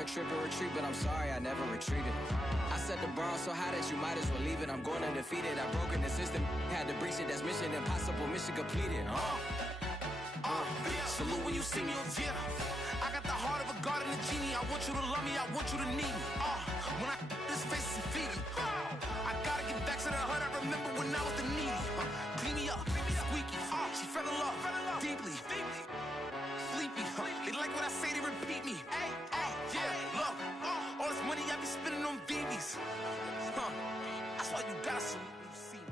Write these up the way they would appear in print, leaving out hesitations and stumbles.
to trip and retreat, but I'm sorry, I never retreated. I set the bar so high that you might as well leave it. I'm going undefeated. I've broken the system, had to breach it. That's mission impossible, mission completed. Salute when you see me, yeah. I got the heart of a god and a genie. I want you to love me, I want you to need me. When I this face is Fiji. I gotta get back to the hood. I remember when I was the needy. Clean me up, squeaky. She fell in love deeply. Sleepy. They like what I say, they repeat me. Yeah, look, all this money I be spending on BBs. That's why you gotta salute when you see me.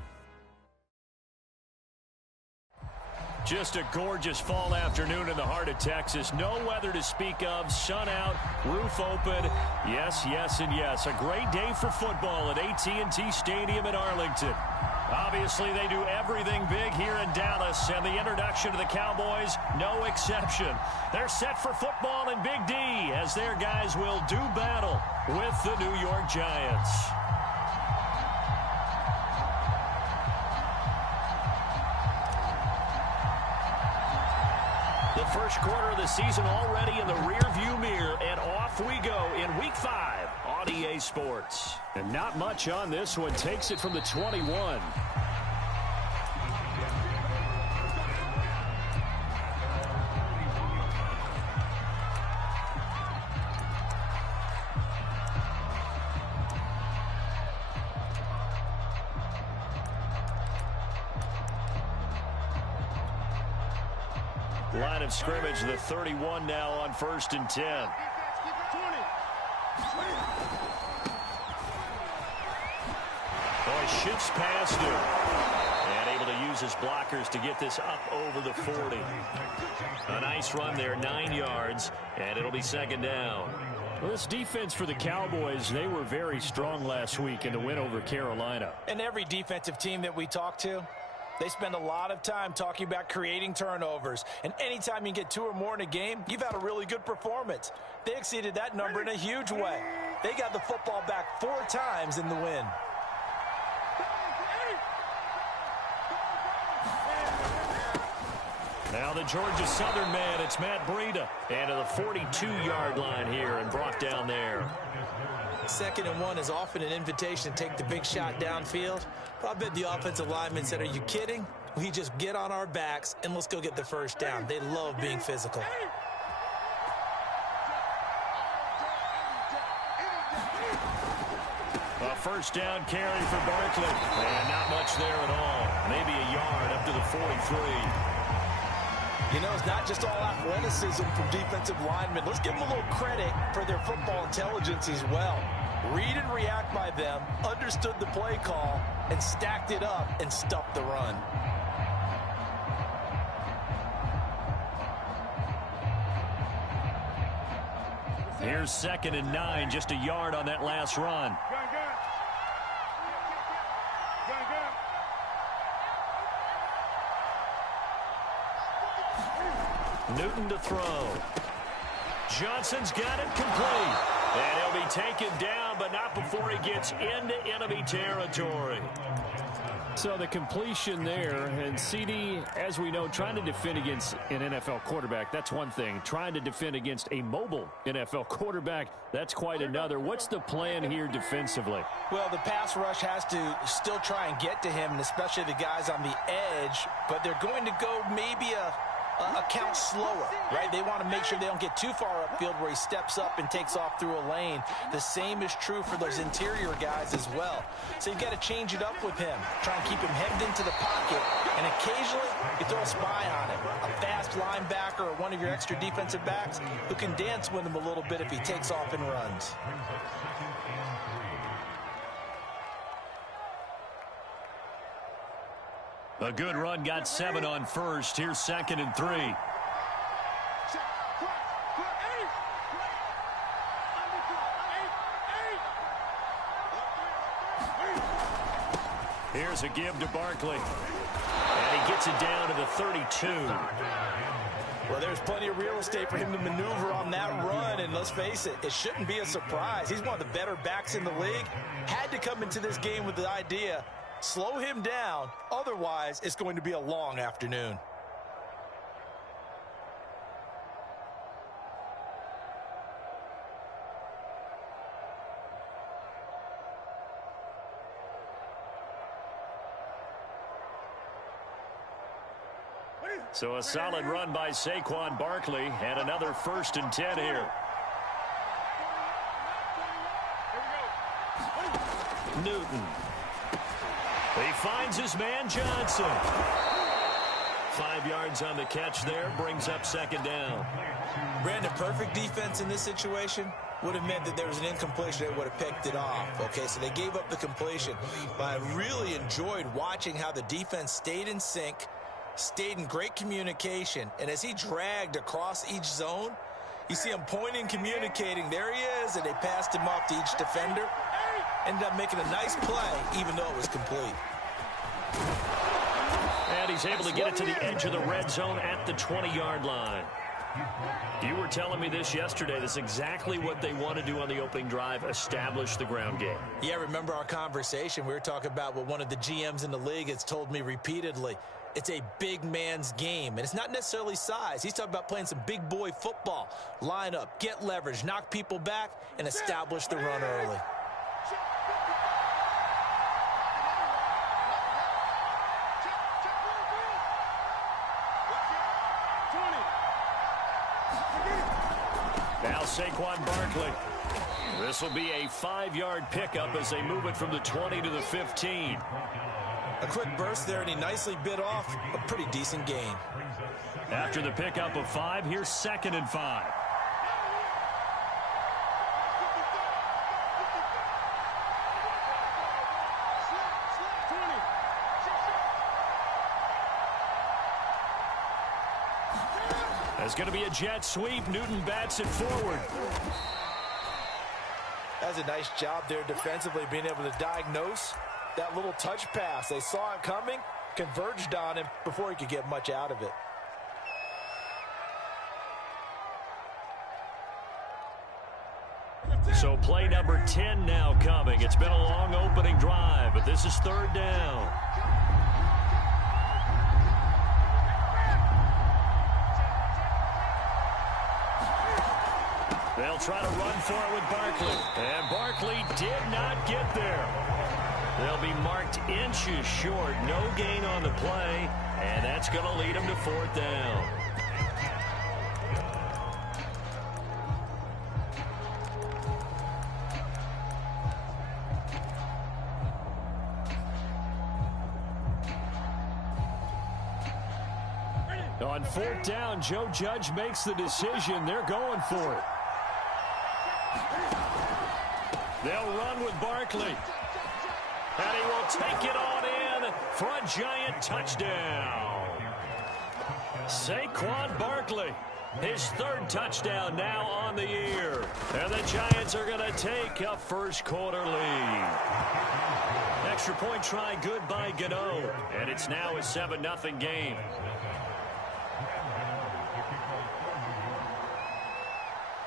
Just a gorgeous fall afternoon in the heart of Texas. No weather to speak of. Sun out, roof open. Yes, yes, and yes. A great day for football at AT&T Stadium in Arlington. Obviously, they do everything big here in Dallas, and the introduction to the Cowboys, no exception. They're set for football in Big D as their guys will do battle with the New York Giants. The first quarter of the season already in the rearview mirror, and off we go in Week 5 on EA Sports. And not much on this one. Takes it from the 21. Line of scrimmage, the 31 now on 1st and 10. Boy, shifts past him. And able to use his blockers to get this up over the 40. A nice run there, 9 yards, and it'll be 2nd down. Well, this defense for the Cowboys, they were very strong last week in the win over Carolina. And every defensive team that we talk to, they spend a lot of time talking about creating turnovers. And anytime you get 2 or more in a game, you've had a really good performance. They exceeded that number in a huge way. They got the football back 4 times in the win. Now the Georgia Southern man, it's Matt Breida. And to the 42-yard line here and brought down there. 2nd and 1 is often an invitation to take the big shot downfield. But I bet the offensive lineman said, are you kidding? We just get on our backs and let's go get the first down. They love being physical. A first down carry for Barkley. And not much there at all. Maybe a yard up to the 43. You know, it's not just all athleticism from defensive linemen. Let's give them a little credit for their football intelligence as well. Read and react by them, understood the play call, and stacked it up and stuffed the run. Here's 2nd and 9, just a yard on that last run. Newton to throw. Johnson's got it complete. And he'll be taken down, but not before he gets into enemy territory. So the completion there, and CD, as we know, trying to defend against an NFL quarterback, that's one thing. Trying to defend against a mobile NFL quarterback, that's quite another. What's the plan here defensively? Well, the pass rush has to still try and get to him, and especially the guys on the edge, but they're going to go maybe a count slower, right? They want to make sure they don't get too far upfield where he steps up and takes off through a lane. The same is true for those interior guys as well. So you've got to change it up with him. Try and keep him hemmed into the pocket, and occasionally you throw a spy on him. A fast linebacker or one of your extra defensive backs who can dance with him a little bit if he takes off and runs. A good run, got 7 on first. Here's 2nd and 3. Here's a give to Barkley. And he gets it down to the 32. Well, there's plenty of real estate for him to maneuver on that run, and let's face it, it shouldn't be a surprise. He's one of the better backs in the league. Had to come into this game with the idea, slow him down, otherwise it's going to be a long afternoon. So a solid run by Saquon Barkley and another 1st and 10 here. Newton. He finds his man Johnson. 5 yards on the catch there, brings up 2nd down. Brandon, perfect defense in this situation would have meant that there was an incompletion. They would have picked it off. Okay, so they gave up the completion. But I really enjoyed watching how the defense stayed in sync, stayed in great communication, and as he dragged across each zone, you see him pointing, communicating. There he is, and they passed him off to each defender. Ended up making a nice play, even though it was complete. And he's able to get it to the edge of the red zone at the 20-yard line. You were telling me this yesterday. This is exactly what they want to do on the opening drive, establish the ground game. Yeah, remember our conversation? We were talking about what one of the GMs in the league has told me repeatedly. It's a big man's game, and it's not necessarily size. He's talking about playing some big boy football. Line up, get leverage, knock people back, and establish the run early. Now Saquon Barkley. This will be a 5-yard pickup as they move it from the 20 to the 15. A quick burst there, and he nicely bit off a pretty decent gain. After the pickup of 5, here's 2nd and 5. There's going to be a jet sweep. Newton bats it forward. That's a nice job there defensively, being able to diagnose that little touch pass. They saw it coming, converged on him before he could get much out of it. So play number 10 now coming. It's been a long opening drive, but this is 3rd down. They'll try to run for it with Barkley. And Barkley did not get there. They'll be marked inches short. No gain on the play. And that's going to lead them to 4th down. On 4th down, Joe Judge makes the decision. They're going for it. They'll run with Barkley. And he will take it on in for a giant touchdown. Saquon Barkley, his 3rd touchdown now on the year. And the Giants are going to take a 1st quarter lead. Extra point try good by Gano. And it's now a 7-0 game.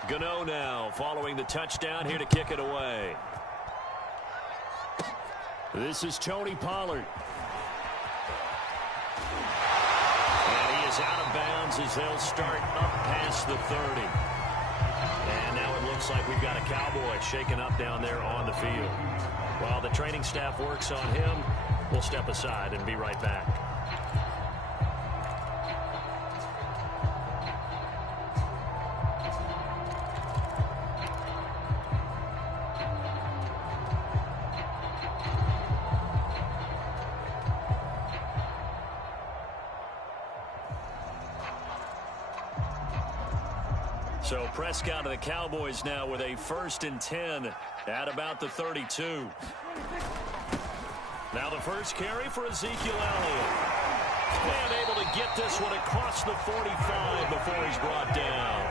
Gano now following the touchdown here to kick it away. This is Tony Pollard. And he is out of bounds as they'll start up past the 30. And now it looks like we've got a Cowboy shaken up down there on the field. While the training staff works on him, we'll step aside and be right back. So Prescott of the Cowboys now with a 1st and 10 at about the 32. Now the first carry for Ezekiel Elliott. And able to get this one across the 45 before he's brought down.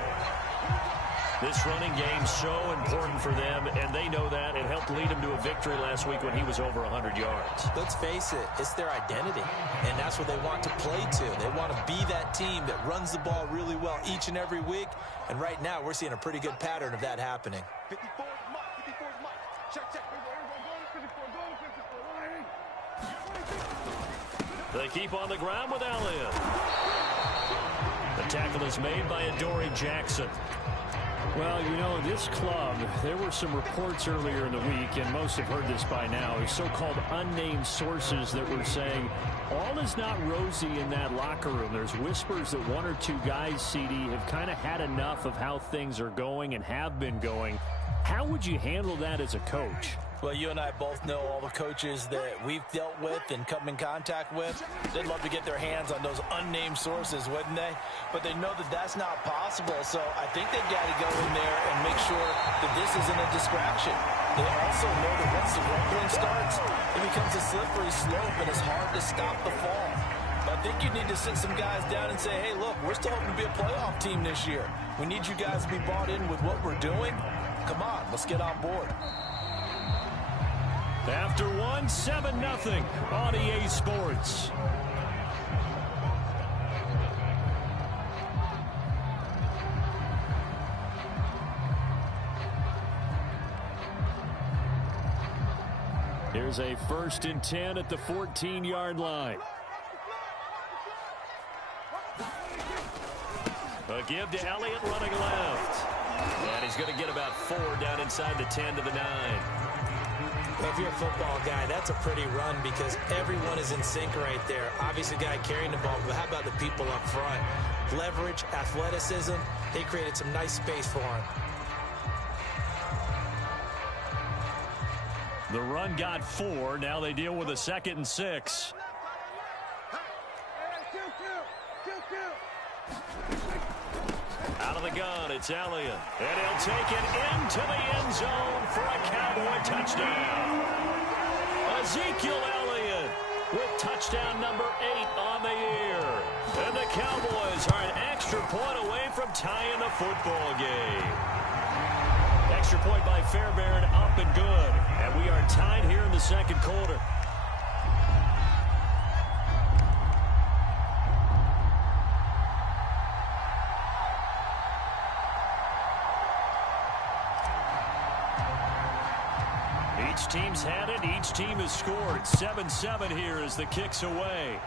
This running game so important for them, and they know that. It helped lead them to a victory last week when he was over 100 yards. Let's face it, it's their identity, and that's what they want to play to. They want to be that team that runs the ball really well each and every week, and right now we're seeing a pretty good pattern of that happening. 54 is Mike. 54 is Mike. Check, check. 54, They keep on the ground with Elliott. The tackle is made by Adoree Jackson. Well, you know, this club, there were some reports earlier in the week, and most have heard this by now, so-called unnamed sources that were saying all is not rosy in that locker room. There's whispers that one or two guys, CD, have kind of had enough of how things are going and have been going. How would you handle that as a coach? Well, you and I both know all the coaches that we've dealt with and come in contact with. They'd love to get their hands on those unnamed sources, wouldn't they? But they know that that's not possible, so I think they've got to go in there and make sure that this isn't a distraction. They also know that once the rumbling starts, it becomes a slippery slope, and it's hard to stop the fall. I think you need to sit some guys down and say, hey, look, we're still hoping to be a playoff team this year. We need you guys to be bought in with what we're doing. Come on, let's get on board. After 7-0 on EA Sports. Here's a 1st and 10 at the 14-yard line. A give to Elliott running left. And he's going to get about 4 down inside the 10 to the 9. If you're a football guy, that's a pretty run because everyone is in sync right there. Obviously, the guy carrying the ball, but how about the people up front? Leverage, athleticism, they created some nice space for him. The run got 4. Now they deal with a 2nd and 6. Out of the gun, it's Elliott. And he'll take it into the end zone for a Cowboy touchdown. Ezekiel Elliott with touchdown number 8 on the year. And the Cowboys are an extra point away from tying the football game. Extra point by Fairbairn, up and good. And we are tied here in the 2nd quarter. Each team's had it. Each team has scored. 7-7 here as the kick's away.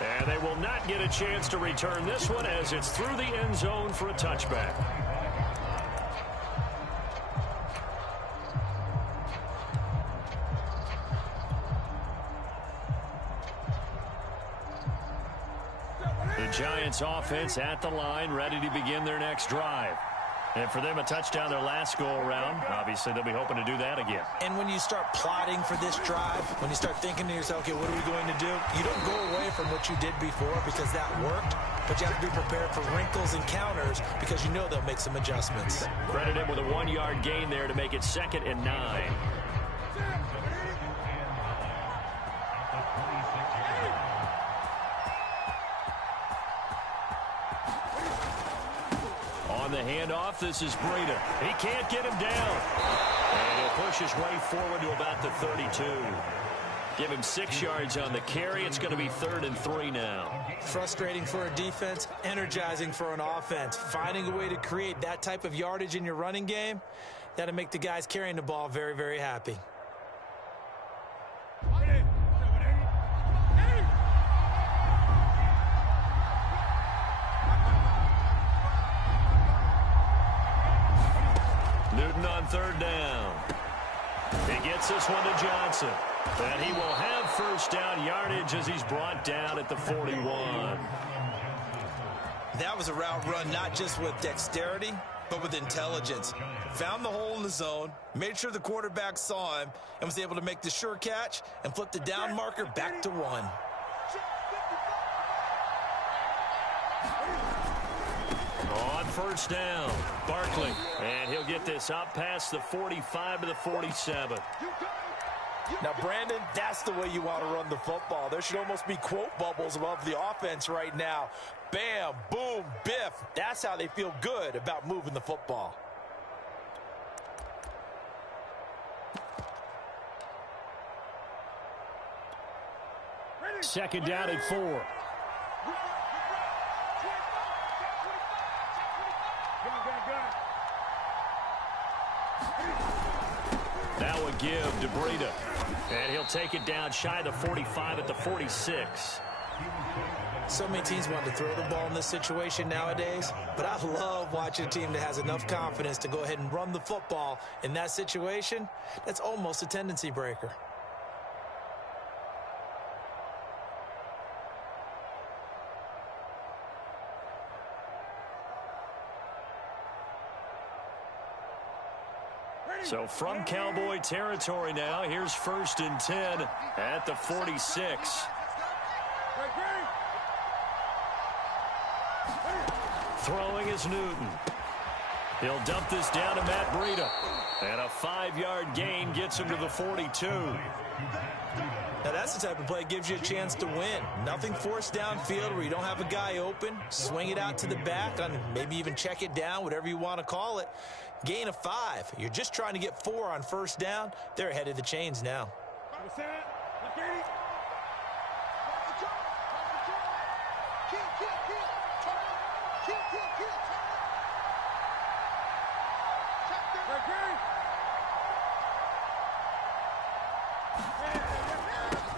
And they will not get a chance to return this one as it's through the end zone for a touchback. The Giants offense at the line, ready to begin their next drive. And for them, a touchdown their last go-around. Obviously, they'll be hoping to do that again. And when you start plotting for this drive, when you start thinking to yourself, okay, what are we going to do? You don't go away from what you did before because that worked, but you have to be prepared for wrinkles and counters because you know they'll make some adjustments. Credit him with a 1-yard gain there to make it 2nd and 9. On the handoff, this is Breida. He can't get him down. And he'll push his way forward to about the 32. Give him 6 yards on the carry. It's going to be 3rd and 3 now. Frustrating for a defense, energizing for an offense. Finding a way to create that type of yardage in your running game, that'll make the guys carrying the ball very, very happy. Newton on 3rd down. He gets this one to Johnson. And he will have 1st down yardage as he's brought down at the 41. That was a route run not just with dexterity, but with intelligence. Found the hole in the zone, made sure the quarterback saw him, and was able to make the sure catch and flip the down marker back to 1. On 1st down, Barkley. And he'll get this up past the 45 to the 47. Now, Brandon, that's the way you want to run the football. There should almost be quote bubbles above the offense right now. Bam, boom, biff. That's how they feel good about moving the football. Second down at 4. That would give to Breida. And he'll take it down shy of the 45 at the 46. So many teams want to throw the ball in this situation nowadays, but I love watching a team that has enough confidence to go ahead and run the football in that situation. That's almost a tendency breaker. So from Cowboy territory now, here's 1st and 10 at the 46. Throwing is Newton. He'll dump this down to Matt Breida. And a 5-yard gain gets him to the 42. Now that's the type of play that gives you a chance to win. Nothing forced downfield where you don't have a guy open. Swing it out to the back, maybe even check it down, whatever you want to call it. Gain of 5. You're just trying to get 4 on 1st down. They're ahead of the chains now.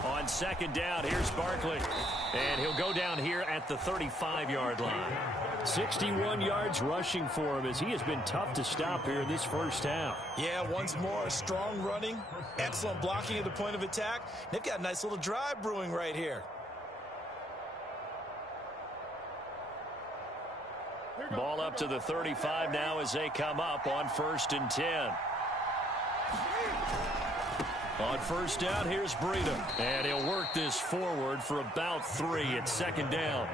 On 2nd down, here's Barkley. And he'll go down here at the 35-yard line. 61 yards rushing for him as he has been tough to stop here in this 1st half. Yeah, once more, strong running, excellent blocking at the point of attack. They've got a nice little drive brewing right here. Ball up to the 35 now as they come up on 1st and 10. On 1st down, here's Breida. And he'll work this forward for about 3 at 2nd down.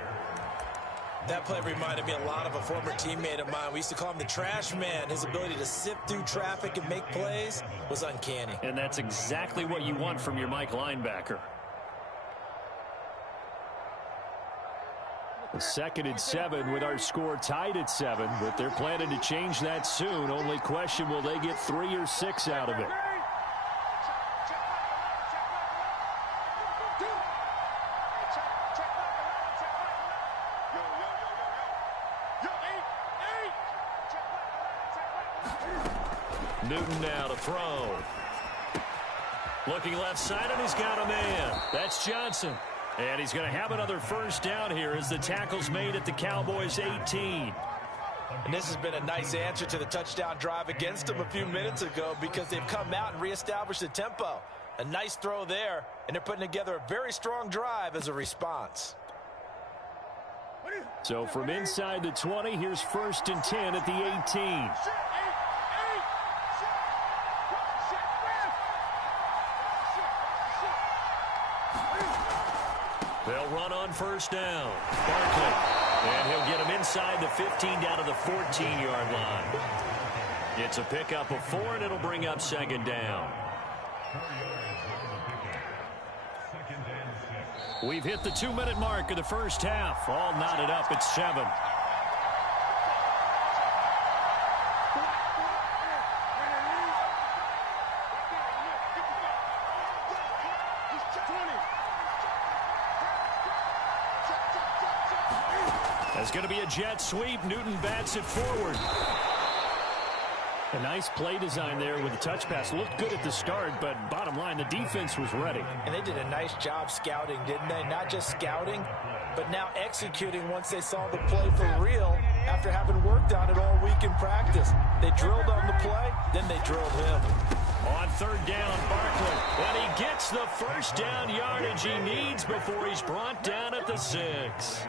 That play reminded me a lot of a former teammate of mine. We used to call him the trash man. His ability to sift through traffic and make plays was uncanny. And that's exactly what you want from your Mike linebacker. The 2nd and 7 with our score tied at 7, but they're planning to change that soon. Only question, will they get 3 or 6 out of it? Newton now to throw. Looking left side, and he's got a man. That's Johnson. And he's going to have another 1st down here as the tackle's made at the Cowboys' 18. And this has been a nice answer to the touchdown drive against them a few minutes ago because they've come out and reestablished the tempo. A nice throw there, and they're putting together a very strong drive as a response. So from inside the 20, here's 1st and 10 at the 18. They'll run on 1st down. Barkley. And he'll get him inside the 15 down to the 14-yard line. It's a pickup of 4, and it'll bring up 2nd down. We've hit the 2-minute mark of the 1st half. All knotted up at 7. It's going to be a jet sweep. Newton bats it forward. A nice play design there with the touch pass. Looked good at the start, but bottom line, the defense was ready. And they did a nice job scouting, didn't they? Not just scouting, but now executing once they saw the play for real after having worked on it all week in practice. They drilled on the play, then they drilled him. On 3rd down, Barkley. And he gets the 1st down yardage he needs before he's brought down at the 6.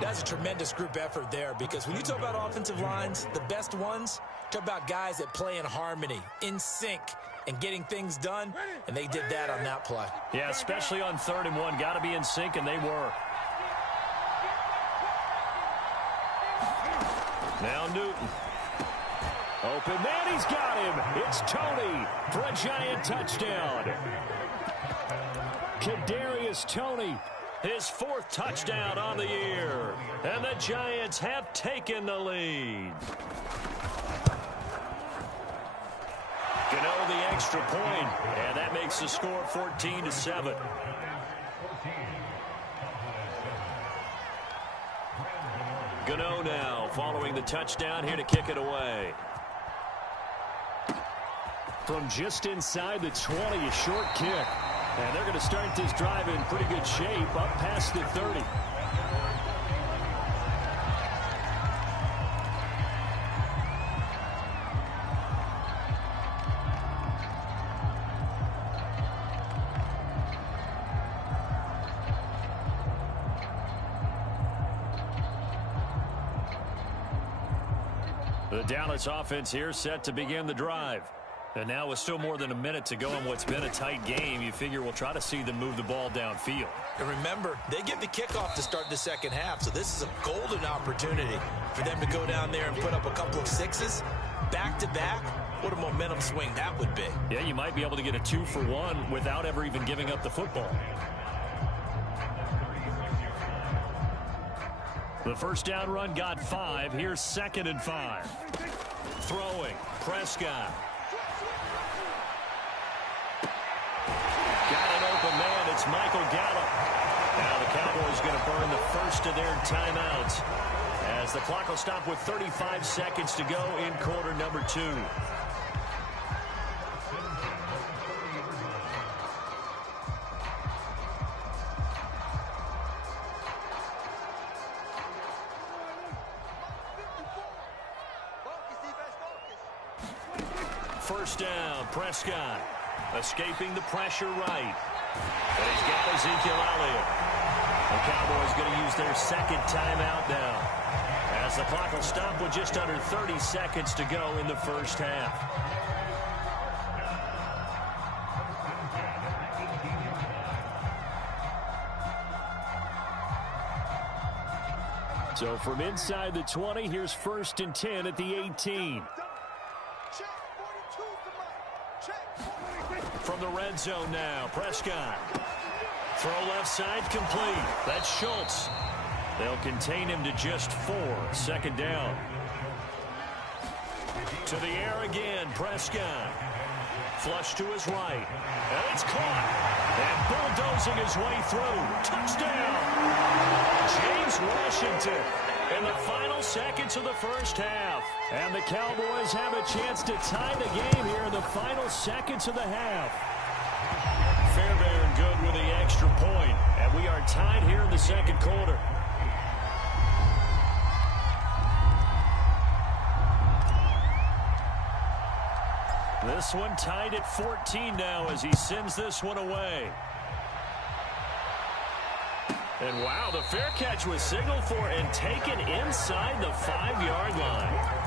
That's a tremendous group effort there because when you talk about offensive lines, the best ones, talk about guys that play in harmony, in sync, and getting things done, and they did that on that play. Yeah, especially on 3rd and 1. Got to be in sync, and they were. Now Newton. Open man, he's got him. It's Toney for a giant touchdown. Kadarius Toney. His 4th touchdown on the year. And the Giants have taken the lead. Gano the extra point, and that makes the score 14-7. Gano now following the touchdown here to kick it away. From just inside the 20, a short kick. And they're going to start this drive in pretty good shape, up past the 30. The Dallas offense here set to begin the drive. And now with still more than a minute to go in what's been a tight game, you figure we'll try to see them move the ball downfield. And remember, they get the kickoff to start the second half, so this is a golden opportunity for them to go down there and put up a couple of sixes back-to-back. What a momentum swing that would be. Yeah, you might be able to get a 2-for-1 without ever even giving up the football. The first down run got 5. Here's 2nd and 5. Throwing, Prescott. Got an open man. It's Michael Gallup. Now the Cowboys going to burn the first of their timeouts as the clock will stop with 35 seconds to go in quarter number 2. First down, Prescott. Escaping the pressure right. But he's got Ezekiel Elliott. The Cowboys going to use their second timeout now, as the clock will stop with just under 30 seconds to go in the first half. So from inside the 20, here's 1st and 10 at the 18. From the red zone now, Prescott. Throw left side complete. That's Schultz. They'll contain him to just 4. 2nd down. To the air again, Prescott. Flush to his right. And it's caught. And bulldozing his way through. Touchdown. James Washington in the final seconds of the first half. And the Cowboys have a chance to tie the game here in the final seconds of the half. Fairbairn good with the extra point. And we are tied here in the second quarter. This one tied at 14 now as he sends this one away. And wow, the fair catch was signaled for and taken inside the 5-yard line.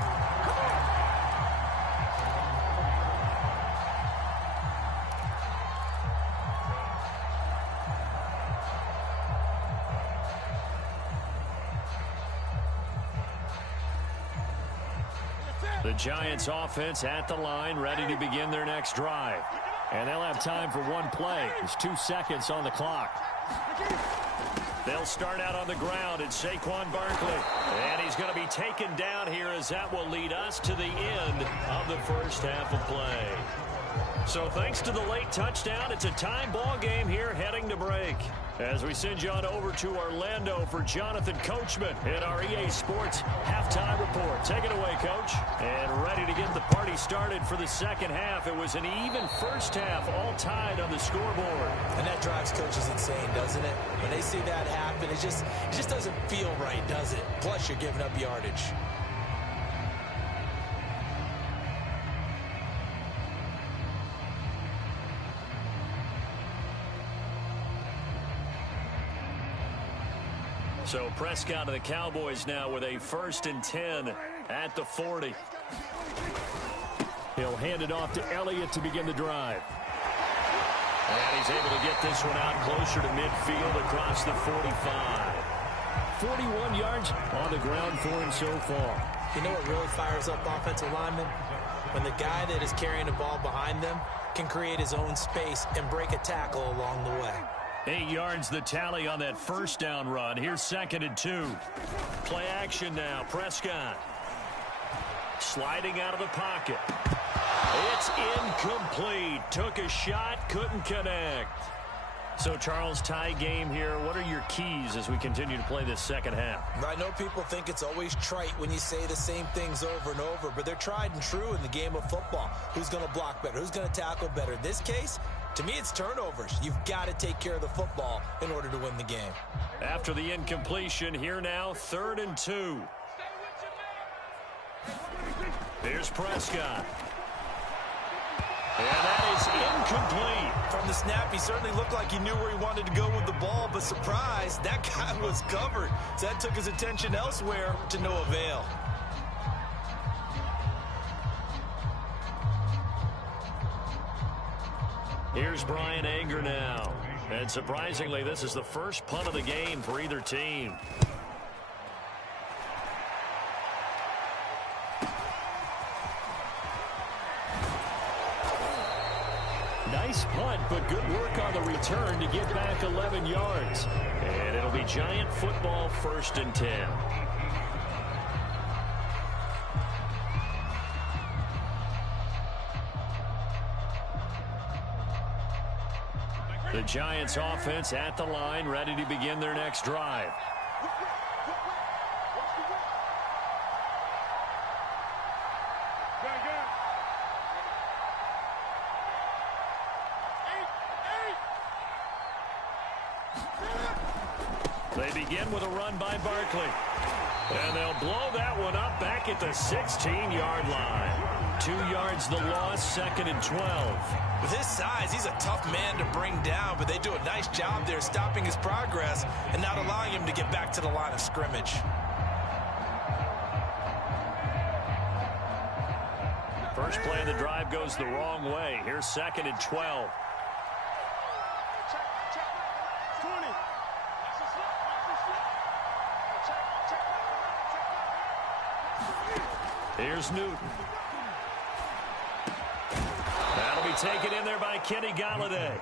The Giants offense at the line, ready to begin their next drive. And they'll have time for one play. There's 2 seconds on the clock. They'll start out on the ground at Saquon Barkley. And he's going to be taken down here as that will lead us to the end of the first half of play. So thanks to the late touchdown, it's a time ball game here heading to break. As we send you on over to Orlando for Jonathan Coachman in our EA Sports Halftime Report. Take it away, Coach. And ready to get the party started for the second half. It was an even first half, all tied on the scoreboard. And that drives coaches insane, doesn't it? When they see that happen, it just doesn't feel right, does it? Plus, you're giving up yardage. So Prescott of the Cowboys now with a 1st and 10 at the 40. He'll hand it off to Elliott to begin the drive. And he's able to get this one out closer to midfield across the 45. 41 yards on the ground for him so far. You know what really fires up offensive linemen? When the guy that is carrying the ball behind them can create his own space and break a tackle along the way. 8 yards the tally on that first down run. Here's 2nd and 2. Play action now. Prescott sliding out of the pocket. It's incomplete. Took a shot, couldn't connect. So, Charles, tie game here. What are your keys as we continue to play this second half? I know people think it's always trite when you say the same things over and over, but they're tried and true in the game of football. Who's going to block better? Who's going to tackle better? In this case, To me, it's turnovers. You've got to take care of the football in order to win the game. After the incompletion, here now, 3rd and 2. Here's Prescott. And that is incomplete. From the snap, he certainly looked like he knew where he wanted to go with the ball, but surprise, that guy was covered. So that took his attention elsewhere to no avail. Here's Bryan Anger now. And surprisingly, this is the first punt of the game for either team. Nice punt, but good work on the return to get back 11 yards. And it'll be Giant football, 1st and 10. The Giants offense at the line, ready to begin their next drive. They begin with a run by Barkley. And they'll blow that one up back at the 16-yard line. 2 yards the loss, 2nd and 12. With his size, he's a tough man to bring down, but they do a nice job there stopping his progress and not allowing him to get back to the line of scrimmage. First play of the drive goes the wrong way. Here's 2nd and 12. Here's Newton. That'll be taken in there by Kenny Golladay.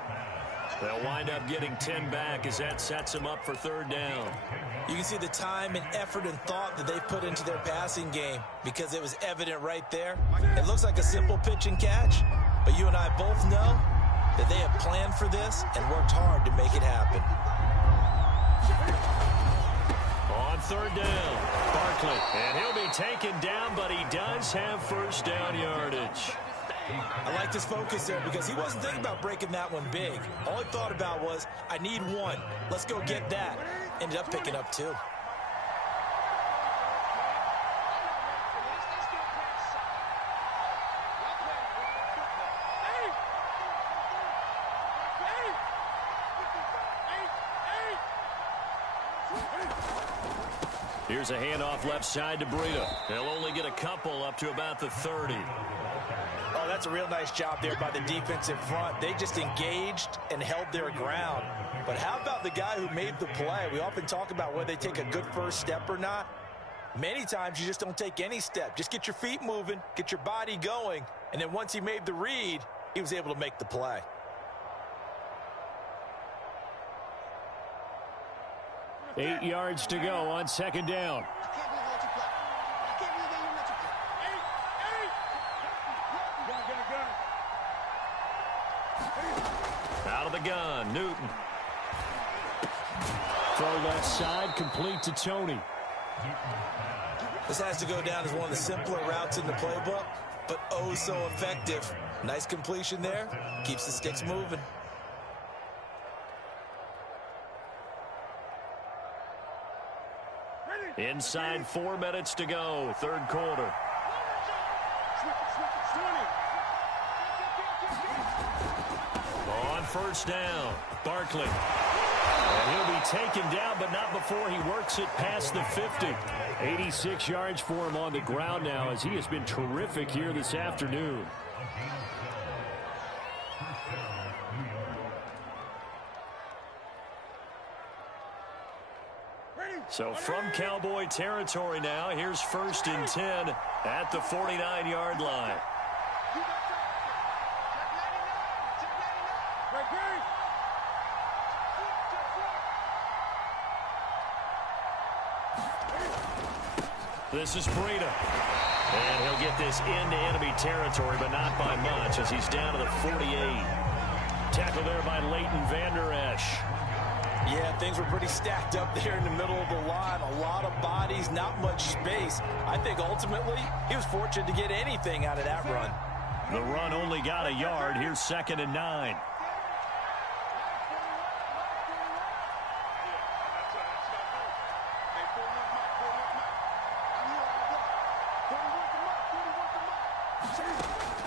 They'll wind up getting 10 back as that sets them up for 3rd down. You can see the time and effort and thought that they put into their passing game because it was evident right there. It looks like a simple pitch and catch, but you and I both know that they have planned for this and worked hard to make it happen. On 3rd down, Barkley. And he'll be taken down, but he does have 1st down yardage. I like his focus there because he wasn't thinking about breaking that one big. All he thought about was, I need 1. Let's go get that. Ended up picking up 2. Here's a handoff left side to Breida. They'll only get a couple up to about the 30. Oh, that's a real nice job there by the defensive front. They just engaged and held their ground. But how about the guy who made the play? We often talk about whether they take a good first step or not. Many times you just don't take any step. Just get your feet moving, get your body going, and then once he made the read, he was able to make the play. Eight yards to go on 2nd down. Out of the gun, Newton. Throw left side, complete to Tony. This has to go down as one of the simpler routes in the playbook, but oh so effective. Nice completion there. Keeps the sticks moving. Inside 4 minutes to go, 3rd quarter. On 1st down, Barkley. And he'll be taken down, but not before he works it past the 50. 86 yards for him on the ground now as he has been terrific here this afternoon. So from Cowboy territory now, here's 1st and 10 at the 49-yard line. This is Breida. And he'll get this into enemy territory, but not by much as he's down to the 48. Tackle there by Leighton Vander Esch. Yeah, things were pretty stacked up there in the middle of the line. A lot of bodies, not much space. I think ultimately he was fortunate to get anything out of that run. The run only got a yard. Here's 2nd and 9.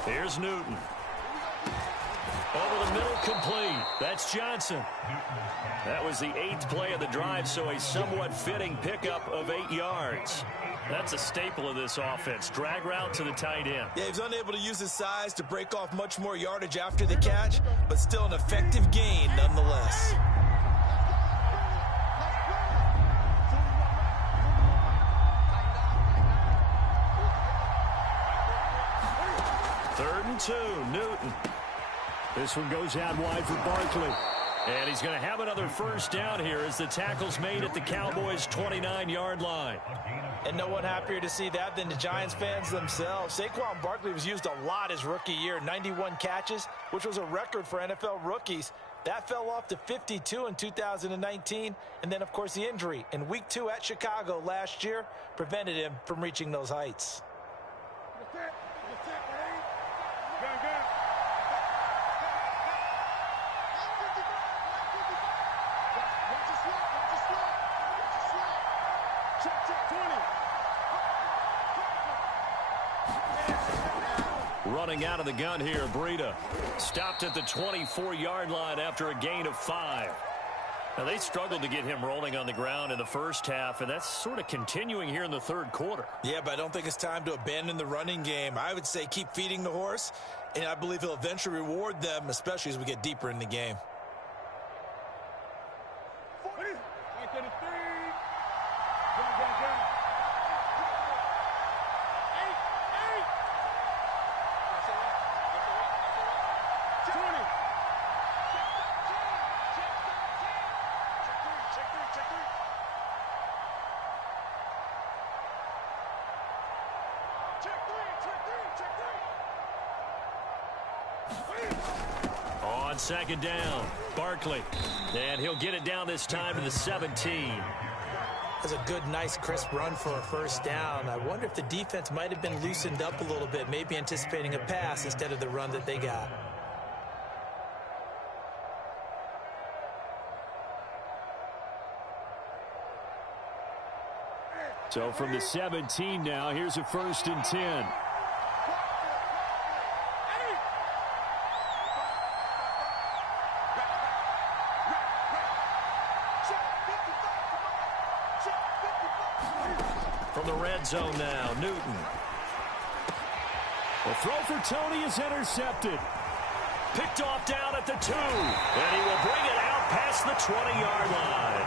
Here's Newton. Over the middle, complete. That's Johnson. That was the 8th play of the drive, so a somewhat fitting pickup of 8 yards. That's a staple of this offense. Drag route to the tight end. Yeah, he was unable to use his size to break off much more yardage after the catch, but still an effective gain nonetheless. Third and 2, Newton. This one goes out wide for Barkley. And he's going to have another first down here as the tackle's made at the Cowboys' 29-yard line. And no one happier to see that than the Giants fans themselves. Saquon Barkley was used a lot his rookie year, 91 catches, which was a record for NFL rookies. That fell off to 52 in 2019. And then, of course, the injury in Week 2 at Chicago last year prevented him from reaching those heights. Running out of the gun here, Breida. Stopped at the 24-yard line after a gain of 5. Now, they struggled to get him rolling on the ground in the first half, and that's sort of continuing here in the third quarter. Yeah, but I don't think it's time to abandon the running game. I would say keep feeding the horse, and I believe he'll eventually reward them, especially as we get deeper in the game. On second down, Barkley. And he'll get it down this time to the 17. That's a good, nice, crisp run for a first down. I wonder if the defense might have been loosened up a little bit, maybe anticipating a pass instead of the run that they got. So from the 17 now, here's a 1st and 10. From the red zone now, Newton. The throw for Tony is intercepted. Picked off down at the 2. And he will bring it out past the 20-yard line.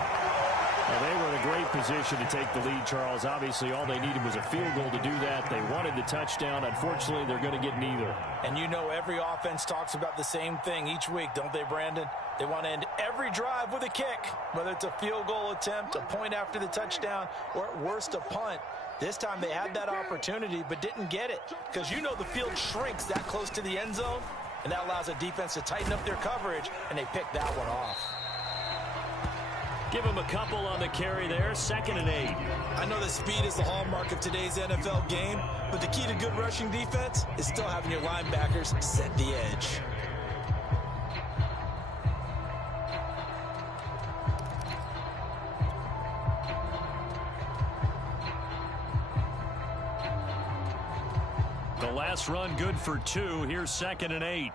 Well, they were in a great position to take the lead, Charles. Obviously, all they needed was a field goal to do that. They wanted the touchdown. Unfortunately, they're going to get neither. And you know every offense talks about the same thing each week, don't they, Brandon? They want to end every drive with a kick, whether it's a field goal attempt, a point after the touchdown, or at worst, a punt. This time they had that opportunity but didn't get it because you know the field shrinks that close to the end zone, and that allows a defense to tighten up their coverage, and they picked that one off. Give him a couple on the carry there, 2nd and 8. I know that speed is the hallmark of today's NFL game, but the key to good rushing defense is still having your linebackers set the edge. The last run good for 2. Here's 2nd and 8.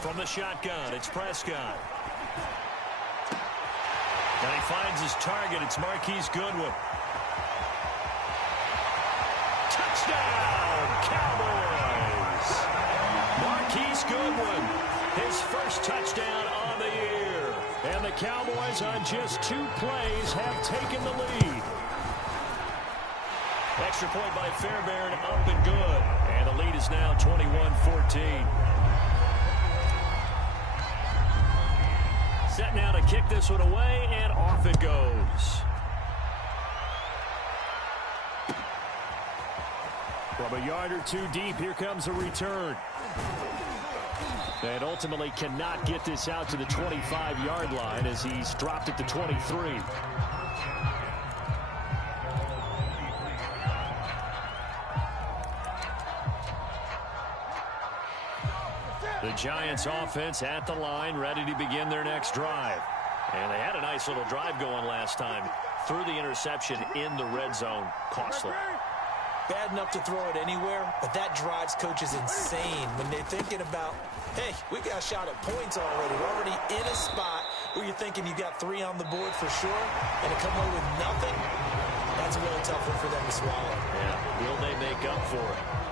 From the shotgun, it's Prescott. And he finds his target. It's Marquise Goodwin. Touchdown, Cowboys! Marquise Goodwin, his first touchdown on the year. And the Cowboys on just 2 plays have taken the lead. Extra point by Fairbairn, up and good. And the lead is now 21-14. Set now to kick this one away, and off it goes. From a yard or 2 deep, here comes a return. And ultimately cannot get this out to the 25-yard line as he's dropped at the 23. The Giants offense at the line, ready to begin their next drive. And they had a nice little drive going last time. Threw the interception in the red zone. Costly. bad enough to throw it anywhere, but that drives coaches insane when they're thinking about, hey, we got a shot at points already. We're already in a spot where you're thinking you got 3 on the board for sure, and to come away with nothing, that's a really tough one for them to swallow. Yeah, will they make up for it?